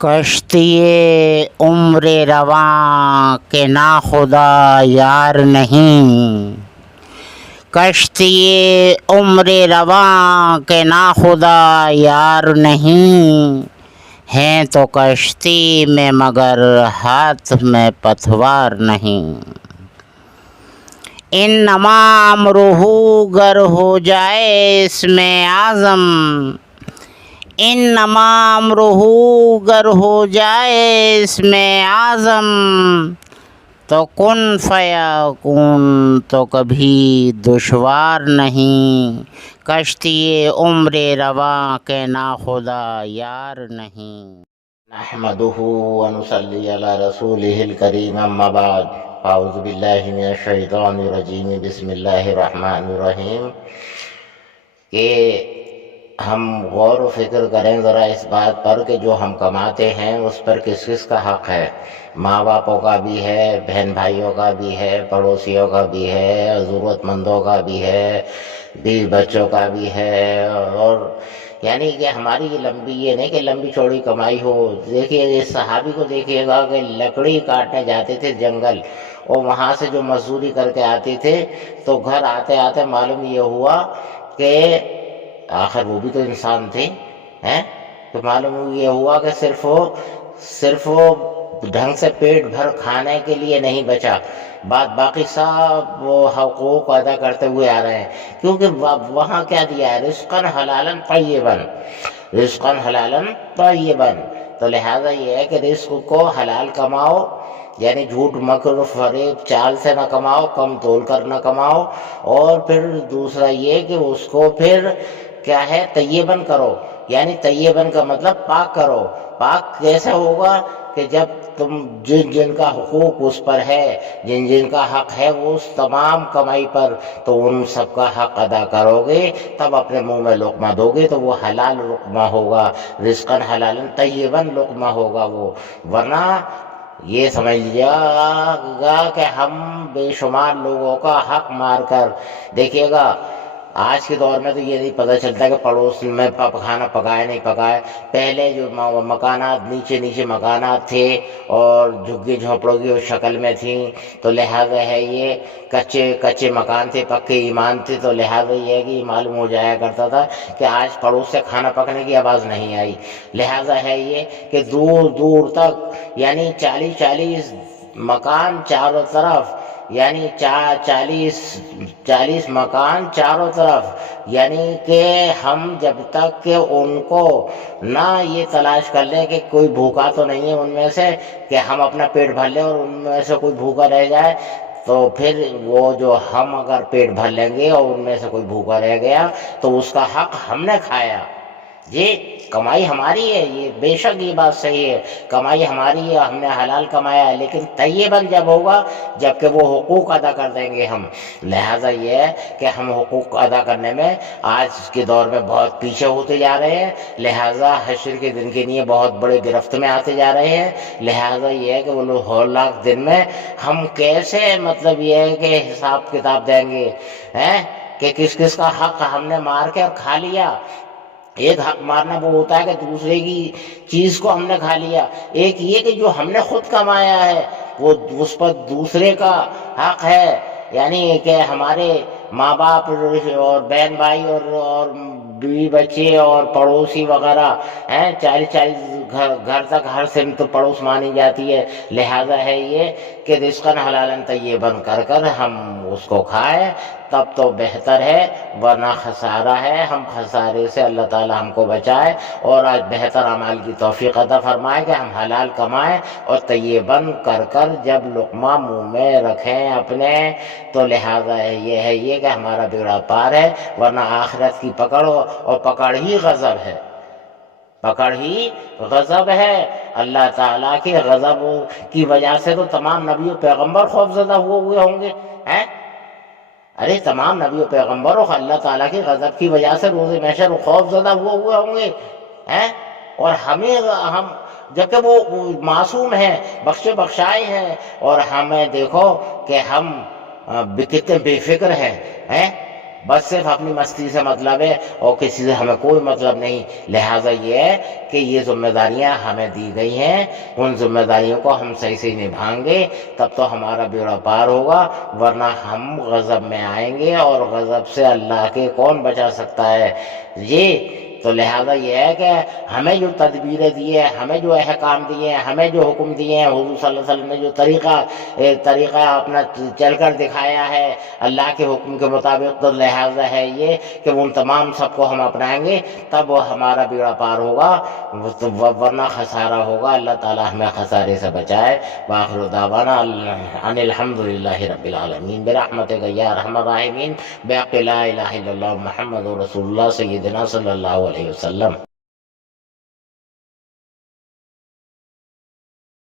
کشتی عمر رواں کے ناخدا یار نہیں، کشتی عمر رواں کے ناخدا یار نہیں، ہیں تو کشتی میں مگر ہاتھ میں پتوار نہیں۔ انما امرہ گر ہو جائے اس میں اعظم، انما امرہ گر ہو جائے اس میں اعظم، تو کن فیکون تو کبھی دشوار نہیں، کشتی عمر رواں کے ناخدا یار نہیں۔ نحمدہ ونصلی علی رسولہ الکریم، اما بعد، اعوذ باللہ من الشیطان الرجیم، بسم اللہ الرحمن الرحیم۔ کہ ہم غور و فکر کریں ذرا اس بات پر کہ جو ہم کماتے ہیں اس پر کس کس کا حق ہے۔ ماں باپوں کا بھی ہے، بہن بھائیوں کا بھی ہے، پڑوسیوں کا بھی ہے، ضرورت مندوں کا بھی ہے، بیوی بچوں کا بھی ہے، اور یعنی کہ ہماری لمبی یہ نہیں کہ لمبی چوڑی کمائی ہو۔ دیکھیے اس صحابی کو دیکھیے گا کہ لکڑی کاٹنے جاتے تھے جنگل، اور وہاں سے جو مزدوری کر کے آتے تھے تو گھر آتے آتے معلوم یہ ہوا کہ آخر وہ بھی تو انسان تھے، تو معلوم یہ ہوا کہ صرف وہ ڈھنگ سے پیٹ بھر کھانے کے لیے نہیں بچا، باقی سب وہ حقوق ادا کرتے ہوئے آ رہے ہیں، کیونکہ وہاں کیا دیا ہے، رزقاً حلالاً طیباً، رزقاً حلالاً طیباً۔ تو لہٰذا یہ ہے کہ رزق کو حلال کماؤ، یعنی جھوٹ مکر فریب چال سے نہ کماؤ، کم تول کر نہ کماؤ، اور پھر دوسرا یہ کہ اس کو پھر کیا ہے طیباً کرو، یعنی طیباً کا مطلب پاک کرو۔ پاک کیسے ہوگا کہ جب تم جن جن کا حقوق اس پر ہے، جن جن کا حق ہے وہ اس تمام کمائی پر، تو ان سب کا حق ادا کرو گے، تب اپنے منہ میں لقمہ دو گے تو وہ حلال لقمہ ہوگا، رزقاً حلالاً طیباً لقمہ ہوگا وہ۔ ورنہ یہ سمجھ لیجیے گا کہ ہم بے شمار لوگوں کا حق مار کر، دیکھیے گا آج کے دور میں تو یہ نہیں پتہ چلتا کہ پڑوس میں کھانا پکائے نہیں پکائے۔ پہلے جو مکانات نیچے مکانات تھے اور جھگی جھونپڑوں کی شکل میں تھیں، تو لہٰذا ہے یہ کچے مکان تھے، پکے ایمان تھے، تو لہٰذا یہ ہے کہ یہ معلوم ہو جایا کرتا تھا کہ آج پڑوس سے کھانا پکنے کی آواز نہیں آئی۔ لہٰذا ہے یہ کہ دور دور تک یعنی 40 مکان چاروں طرف، یعنی 40 مکان چاروں طرف، یعنی کہ ہم جب تک کہ ان کو نہ یہ تلاش کر لیں کہ کوئی بھوکا تو نہیں ہے ان میں سے، کہ ہم اپنا پیٹ بھر لیں اور ان میں سے کوئی بھوکا رہ جائے، تو پھر وہ جو ہم اگر پیٹ بھر لیں گے اور ان میں سے کوئی بھوکا رہ گیا تو اس کا حق ہم نے کھایا۔ جی کمائی ہماری ہے، یہ بے شک یہ بات صحیح ہے، کمائی ہماری ہے، ہم نے حلال کمایا ہے، لیکن طیباً جب ہوگا جب کہ وہ حقوق ادا کر دیں گے ہم۔ لہٰذا یہ ہے کہ ہم حقوق ادا کرنے میں آج کے دور میں بہت پیچھے ہوتے جا رہے ہیں، لہٰذا حشر کے دن کے لیے بہت بڑے گرفت میں آتے جا رہے ہیں۔ لہٰذا یہ ہے کہ وہ لوگ ہولناک دن میں ہم کیسے مطلب یہ ہے کہ حساب کتاب دیں گے کہ کس کس کا حق ہم نے مار کے اور کھا لیا۔ ایک حق مارنا وہ ہوتا ہے کہ دوسرے کی چیز کو ہم نے کھا لیا، ایک یہ کہ جو ہم نے خود کمایا ہے وہ اس پر دوسرے کا حق ہے، یعنی کہ ہمارے ماں باپ اور بہن بھائی اور بیوی بچے اور پڑوسی وغیرہ 40 گھر تک ہر سمت پڑوس مانی جاتی ہے۔ لہٰذا ہے یہ کہ رزقاً حلالاً طیباً کر ہم اس کو کھائیں تب تو بہتر ہے، ورنہ خسارہ ہے۔ ہم خسارے سے اللہ تعالی ہم کو بچائے اور آج بہتر اعمال کی توفیق عطا فرمائے کہ ہم حلال کمائیں اور طیباً کر جب لقمہ منہ میں رکھیں اپنے، تو لہٰذا یہ ہے یہ کہ ہمارا بیڑا پار ہے، ورنہ آخرت کی پکڑ اور پکڑ ہی غضب ہے، پکڑ ہی غضب ہے۔ اللہ تعالیٰ کے غضب کی وجہ سے تو تمام نبی و پیغمبر خوف زدہ ہوئے ہوں گے، ارے تمام نبی و پیغمبروں اللہ تعالیٰ کے غضب کی وجہ سے روز محشر خوف زدہ ہوئے ہوں گے، اور ہم جبکہ وہ معصوم ہیں، بخشے بخشائے ہیں، اور ہمیں دیکھو کہ ہم کتنے بے فکر ہیں، بس صرف اپنی مستی سے مطلب ہے اور کسی سے ہمیں کوئی مطلب نہیں. لہٰذا یہ ہے کہ یہ ذمہ داریاں ہمیں دی گئی ہیں، ان ذمہ داریوں کو ہم صحیح سے نبھائیں گے تب تو ہمارا بیڑا پار ہوگا، ورنہ ہم غضب میں آئیں گے، اور غضب سے اللہ کے کون بچا سکتا ہے. یہ تو لہذا یہ ہے کہ ہمیں جو تدبیریں دیے، ہمیں جو احکام دیے ہیں، ہمیں جو حکم دیے ہیں، حضور صلی اللہ علیہ وسلم نے جو طریقہ اپنا چل کر دکھایا ہے اللہ کے حکم کے مطابق، تو لہذا ہے یہ کہ ان تمام سب کو ہم اپنائیں گے تب وہ ہمارا بیڑا پار ہوگا، ورنہ خسارہ ہوگا. اللہ تعالی ہمیں خسارے سے بچائے. وآخر دعوانا ان الحمد للہ رب العالمین برحمتک یا ارحم الراحمین بحق لا الہ الا اللہ محمد رسول اللہ سیدنا صلی اللہ علیہ وسلم.